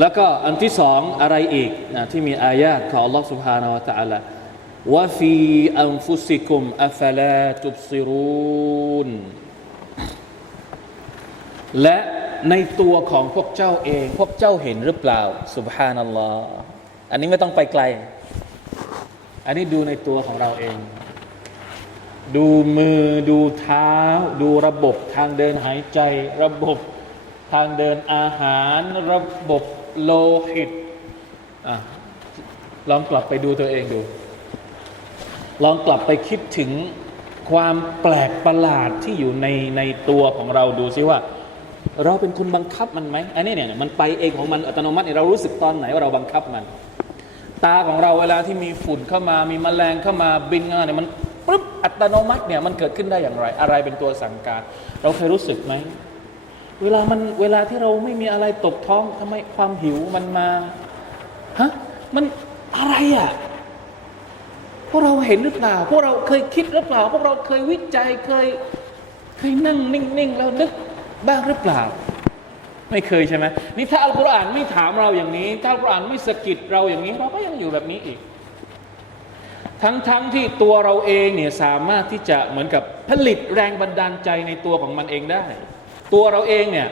แล้วก็อันที่สองอะไรอีกนะที่มีอายาตของ Allah سبحانه และ تعالى ว่าฟีอันฟุสิกุมอัฟลาตุบซิรูน และในตัวของพวกเจ้าเอง พวกเจ้าเห็นหรือเปล่า สุบฮานัลลอฮ์อันนี้ไม่ต้องไปไกล อันนี้ดูในตัวของเราเอง ดูมือดูเท้า ดูระบบทางเดินหายใจ ระบบ ทางเดินอาหารระบบโลหิตอลองกลับไปดูตัวเองดู ลองกลับไปคิดถึงความแปลกประหลาดที่อยู่ในในตัวของเราดูซิว่า เราเป็นคนบังคับมันไหมอันนี้เนี่ยมันไปเองของมันอัตโนมัติเนี่ยเรารู้สึกตอนไหนว่าเราบังคับมัน ตาของเราเวลาที่มีฝุ่นเข้ามามีแมลงเข้ามาบินเข้ามาเนี่ยมันปึ๊บอัตโนมัติเนี่ยมันเกิดขึ้นได้อย่างไร อะไรเป็นตัวสั่งการ เราเคยรู้สึกไหม เวลามันเวลาที่เราไม่มีอะไรตกท้องทำไมความหิวมันมาฮะมันอะไรอะพวกเราเห็นหรือเปล่า พวกเราเคยคิดหรือเปล่า พวกเราเคยวิจัยเคยเคยนั่งนิ่งๆแล้วนึกบ้างหรือเปล่า ไม่เคยใช่ไหมนี่ถ้าอัลกุรอานไม่ถามเราอย่างนี้ ถ้าอัลกุรอานไม่สะกิดเราอย่างนี้ เราก็ยังอยู่แบบนี้อีก ทั้งๆทที่ตัวเราเองเนี่ยสามารถที่จะเหมือนกับผลิตแรงบันดาลใจในตัวของมันเองได้ ตัวเราเองเนี่ย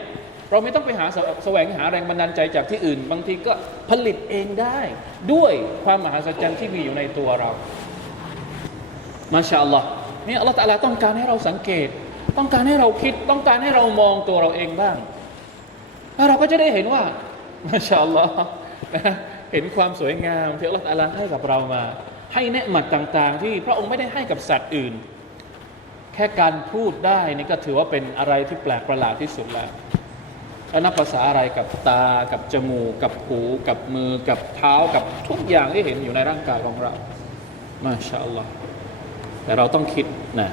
เราไม่ต้องไปหาแสแสวงหาแรงบันดาลใจจากที่อื่น บางทีก็ผลิตเองได้ ด้วยความมหัศจรรย์ที่มีอยู่ในตัวเรา มาชาอัลลอฮ์นี่อัลลอฮ์ตาลาต้องการให้เราสังเกต ต้องการให้เราคิดต้องการให้เรามองตัวเราเองบ้าง แล้วเราก็จะได้เห็นว่ามาชาอัลลอฮ์เห็นความสวยงามที่อัลลอฮ์ตาลาให้กับเรามา ให้เนืหมัดต่าง ๆ ที่พระองค์ไม่ได้ให้กับสัตว์อื่น แค่การพูดได้นี่ก็ถือว่าเป็นอะไรที่แปลกประหลาดที่สุดแล้วแล้วนับภาษาอะไรกับตา กับจมูก กับหู กับมือ กับเท้า กับทุกอย่างที่เห็นอยู่ในร่างกายของเรา มาชาอัลลอฮ์แต่เราต้องคิดนะ